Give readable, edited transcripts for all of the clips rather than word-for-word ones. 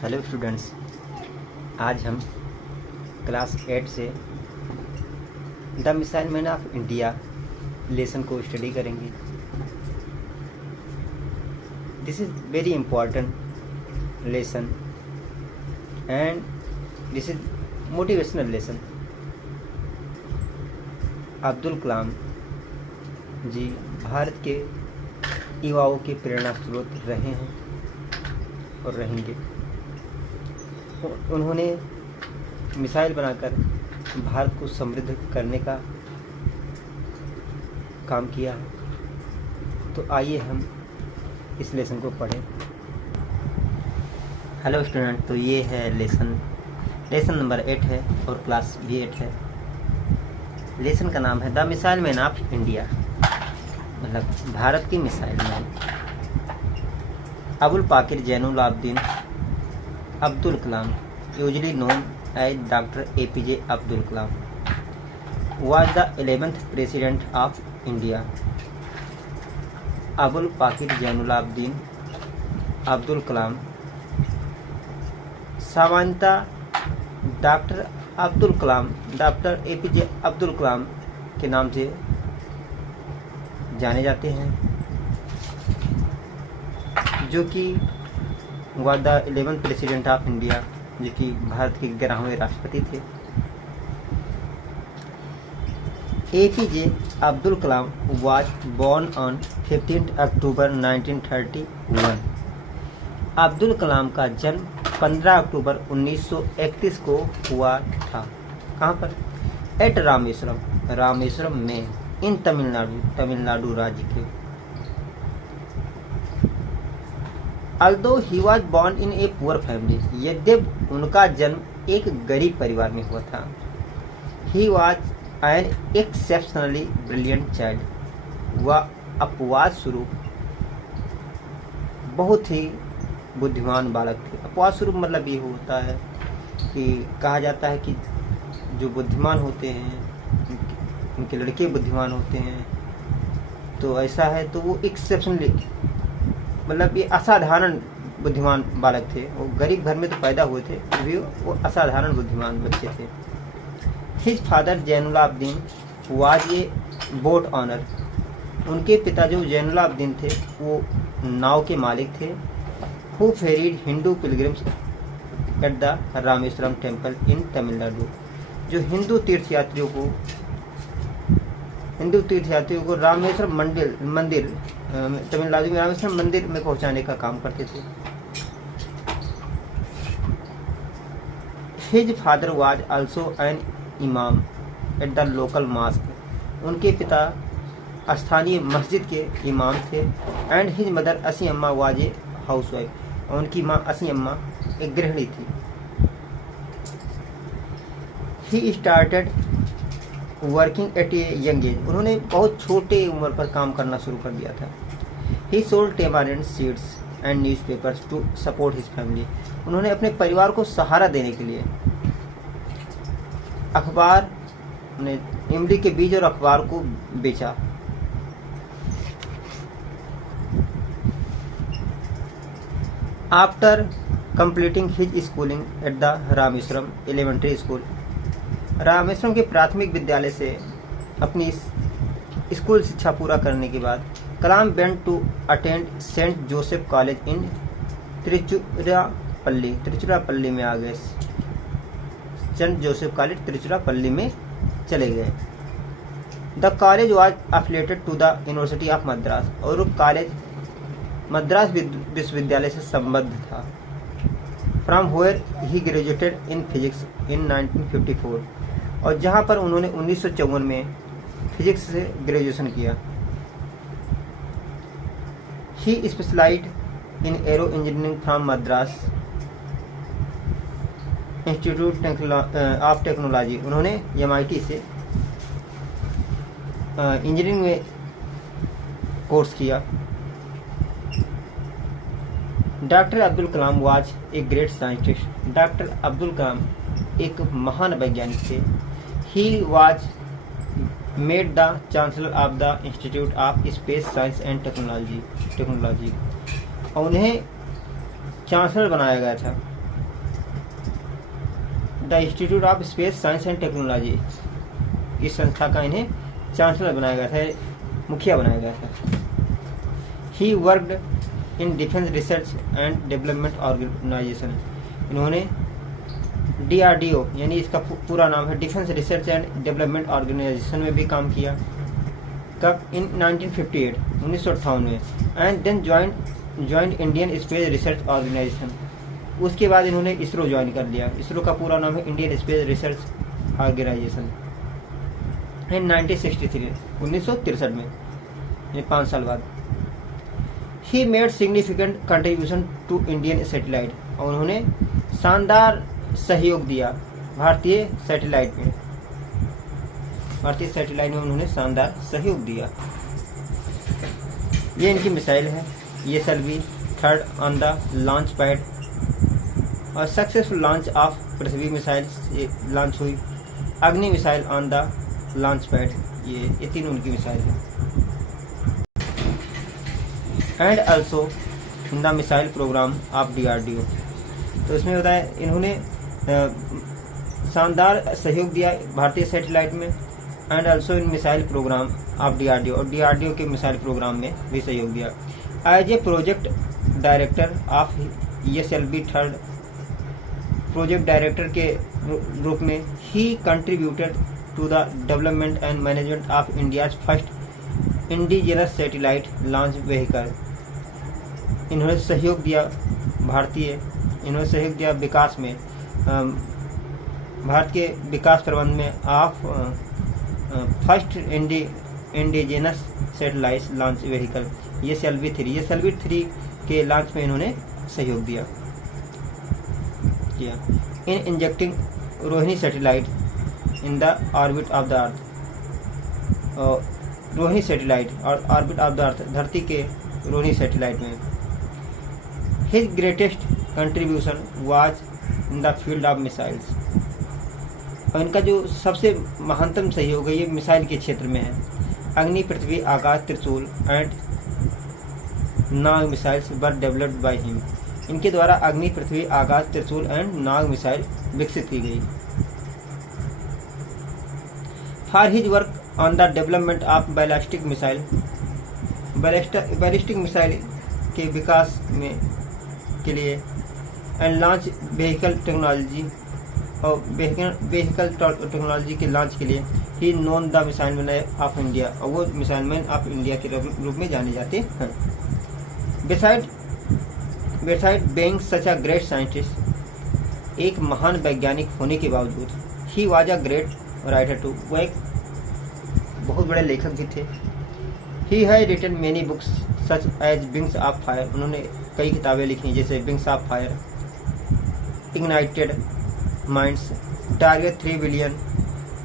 Hello students, आज हम class 8 से the missile man of India lesson को स्टडी करेंगे। This is very important lesson and this is motivational lesson. Abdul Kalam ji Bharat के युवाओं के प्रेरणा स्रोत रहे हैं और रहेंगे। उन्होंने मिसाइल बनाकर भारत को समृद्ध करने का काम किया है। तो आइए हम इस लेसन को पढ़ें। हेलो स्टूडेंट, तो ये है लेसन नंबर 8 है और क्लास भी 8 है। लेसन का नाम है the missile man of India, मतलब भारत की missile man. Abul Pakir Zainul Abedin Abdul Kalam, usually known as Dr. APJ Abdul Kalam, was the 11th President of India. Avul Pakir Jainulabdeen Abdul Kalam सामान्यतः doctor Abdul Kalam, doctor APJ Abdul Kalam के नाम से जाने जाते हैं, जो कि was the 11th president of India, जो कि भारत के 11वें राष्ट्रपति थे। APJ Abdul Kalam was born on 15 अक्टूबर 1931। अब्दुल कलाम का जन्म 15 अक्टूबर 1931 को हुआ था। कहाँ पर? एट रामेश्वरम में, इन तमिलनाडु राज्य के। Although he was born in a poor family, यद्यप उनका जन्म एक गरीब परिवार में हुआ था। He was an exceptionally brilliant child, वह अपवाद स्वरूप बहुत ही बुद्धिमान बालक थे। अपवाद स्वरूप मतलब ये होता है कि कहा जाता है कि जो बुद्धिमान होते हैं, उनके लड़के बुद्धिमान होते हैं, तो ऐसा है तो वो एक्सेप्शनली, मतलब ये असाधारण बुद्धिमान बालक थे। वो गरीब घर में तो पैदा हुए थे, फिर भी वो असाधारण बुद्धिमान बच्चे थे। His father Jainulabdeen was a boat owner, उनके पिता जो जैनुलाब्दीन थे वो नाव के मालिक थे। Who ferried Hindu pilgrims at the Rameswaram temple in Tamil Nadu, जो हिंदू तीर्थयात्रियों को रामेश्वरम मंदिर तमिलनाडु में रामेश्वरम मंदिर में पहुंचाने का काम करते थे। His father was also an इमाम एट द लोकल मॉस्क, उनके पिता स्थानीय मस्जिद के इमाम थे। एंड हिज मदर असी अम्मा वाज ए हाउसवाइफ, और उनकी माँ असी अम्मा एक गृहिणी थी। He started working at a young age, उन्होंने बहुत छोटे उम्र पर काम करना शुरू कर दिया था। He sold tamarind seeds and newspapers to support his family, उन्होंने अपने परिवार को सहारा देने के लिए अखबार, इमली के बीज और अखबार को बेचा। After completing his schooling at the Rameswaram elementary school, Rameswaram के प्राथमिक विद्यालय से अपनी स्कूल शिक्षा पूरा करने के बाद Kalam went to attend Saint Joseph college in Tiruchirappalli में आ गए। सेंट जोसेफ कॉलेज तिरुचिरापल्ली में चले गए। The college was affiliated to the university of Madras, और कॉलेज मद्रास विश्वविद्यालय से संबद्ध था। From where he graduated in physics in 1954, और जहां पर उन्होंने 1954 में फिजिक्स से ग्रेजुएशन किया। He specialised in aero engineering from Madras institute of technology, उन्होंने MIT से इंजीनियरिंग में कोर्स किया। Doctor Abdul Kalam was a great scientist, doctor Abdul Kalam एक महान वैज्ञानिक थे। He was made the chancellor of the institute of space science and technology, और उन्हें चांसलर बनाया गया था the institute of space science and technology, इस संस्था का इन्हें चांसलर बनाया गया था, मुखिया बनाया गया था। He worked in defence research and development organisation, इन्होंने DRDO यानी इसका पूरा नाम है defence research and development organisation में भी काम किया। कब? इन 1958 1958 में। And then join Indian space research organisation, उसके बाद इन्होंने इसरो ज्वाइन कर लिया। इसरो का पूरा नाम है Indian space research organisation. In 1963 1963 में, यानी 5 साल बाद। He made significant contribution to Indian satellite, और उन्होंने शानदार सहयोग दिया भारतीय सैटेलाइट में। भारतीय सैटेलाइट में उन्होंने शानदार सहयोग दिया। ये इनकी मिसाइल है, ये SLV 3rd on the launch pad, और successful launch of Prithvi missile launch हुई। Agni missile on the launch pad, ये तीनों उनकी मिसाइल है। And also in the missile programme of DRDO, तो इसमें होता है इन्होंने शानदार सहयोग दिया भारतीय सैटेलाइट में। And also in missile programme of DRDO, और DRDO के मिसाइल प्रोग्राम में भी सहयोग दिया। As a project director of SLV 3rd, project director के रूप में he contributed to the development and management of India's first indigenous satellite launch vehicle, इन्होंने सहयोग दिया इन्होंने सहयोग दिया विकास में, भारत के विकास प्रबंध में of first indigenous satellite launch vehicle, ये SLV 3 के लॉन्च में इन्होंने सहयोग दिया। In injecting Rohini satellite in the orbit of the earth, Rohini satellite और ऑर्बिट ऑफ द अर्थ, धरती के रोहिणी सैटेलाइट में। His greatest contribution was in the field of missiles, और इनका जो सबसे महानतम सहयोग है ये मिसाइल के क्षेत्र में है। अग्नि, पृथ्वी, आकाश, त्रिशूल and Nag missiles were developed by him, इनके द्वारा अग्नि, पृथ्वी, आकाश, त्रिशूल एंड नाग मिसाइल विकसित की गई। For his work on the development of ballistic missile, ballistic missile के विकास में के लिए, एंड लॉन्च व्हीकल टेक्नोलॉजी, और व्हीकल टेक्नोलॉजी के लॉन्च के लिए he known the missile man of India, और वो मिसाइल मैन ऑफ इंडिया के रूप में जाने जाते हैं। Beside being such a great scientist, एक महान वैज्ञानिक होने के बावजूद, he was a great writer too, वो एक बहुत बड़े लेखक भी थे। He has written many books such as wings of fire, उन्होंने कई किताबें लिखी जैसे wings of fire, ignited minds, target 3 billion,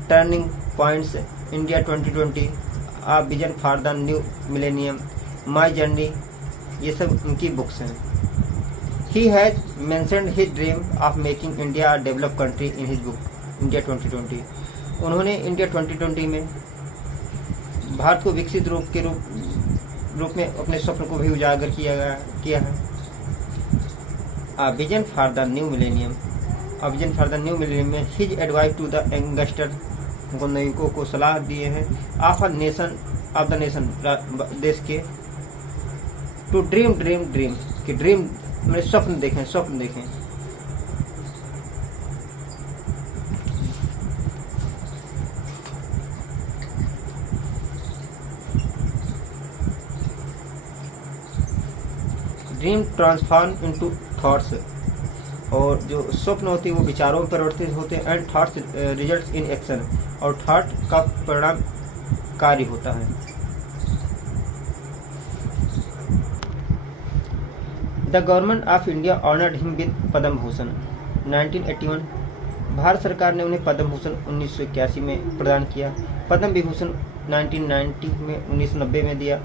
turning points, India 2020, a vision for the new millennium, my journey, ये सब उनकी बुक्स हैं। He has mentioned his dream of making India a developed country in his book India 2020, उन्होंने India 2020 में भारत को विकसित रूप में अपने स्वप्न को भी उजागर किया है। A vision for the new millennium, vision for the new millennium में his advice to the youngster, उनको नयुकों को सलाह दिए हैं, ऑफ द नेशन, देश के, टू ड्रीम कि ड्रीम में स्वप्न देखें। ड्रीम ट्रांसफॉर्म इनटू थॉट्स, और जो स्वप्न होती है वो विचारों में परिवर्तित होते हैं। And thoughts results in action, और थॉट का परिणाम कार्य होता है। The government of India honoured him with Padma Bhushan 1981, Bharat सरकार ने उन्हें पद्म भूषण 1981 में प्रदान किया। पद्म विभूषण 1990 में 1990 में दिया।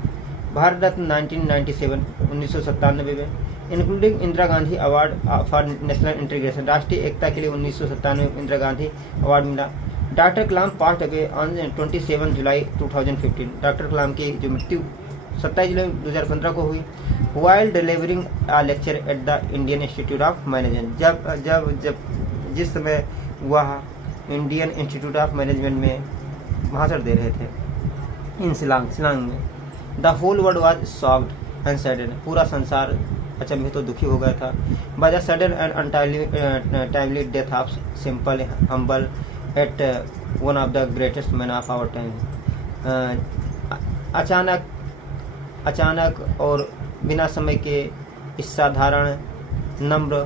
भारत रत्न 1997 1997 में, including Indira Gandhi award for national integration, राष्ट्रीय एकता के लिए 1997 में इंदिरा गांधी अवार्ड मिला। Doctor Kalam passed away on 27 July 2015, doctor Kalam की जो मृत्यु 27 जुलाई 2015 को हुई। While delivering a lecture at the Indian Institute of Management, जिस समय वह इंडियन इंस्टीट्यूट ऑफ मैनेजमेंट में भाषण दे रहे थे इन शिलांग में। The whole world was shocked and saddened, पूरा संसार अचंभित तो दुखी हो गया था। By the sudden and untimely death of simple humble at one of the greatest man of our time. अचानक और बिना समय के इस साधारण, नम्र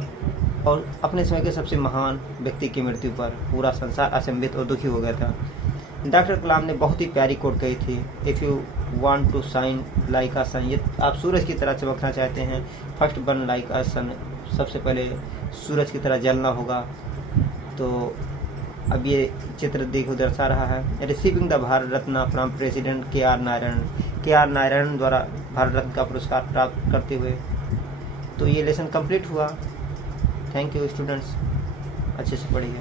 और अपने समय के सबसे महान व्यक्ति की मृत्यु पर पूरा संसार अचंभित और दुखी हो गया था। डॉक्टर कलाम ने बहुत ही प्यारी कोट कही थी, if you want to shine like a sun, ये आप सूरज की तरह चमकना चाहते हैं, first burn like a sun, सबसे पहले सूरज की तरह जलना होगा। तो अब ये चित्र देखो दर्शा रहा है receiving the Bharat Ratna from president KR. Narayan द्वारा भारत रत्न का पुरस्कार प्राप्त करते हुए। तो ये लेसन कंप्लीट हुआ। थैंक यू स्टूडेंट्स, अच्छे से पढ़िए।